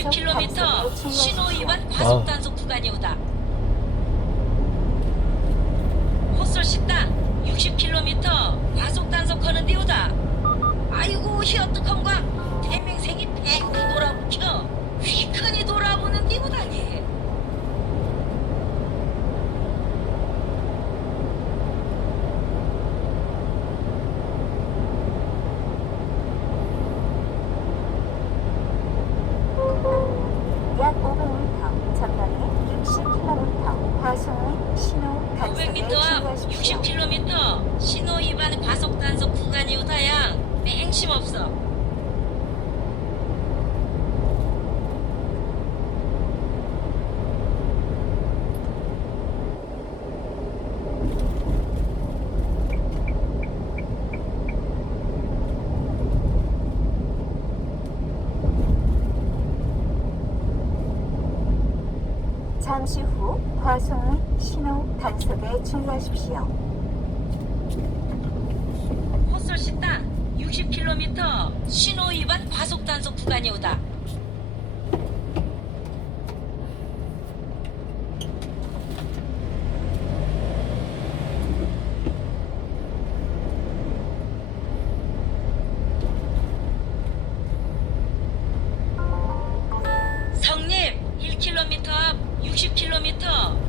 10km 신호 위반 과속 단속 구간이 오다. 헛솔 식당 60km 과속 단속하는 데 오다. 아이고 희어떡한가 500m, 전방에 60km, 과속 신호 단속에 500m 앞 주의하십시오. 60km 신호 위반 과속 단속 구간이 오다야 맹심 없어. 잠시 후 과속 및 신호 단속에 주의하십시오. 헛솔 식당 60km 신호 위반 과속 단속 구간이 오다. 60km 신호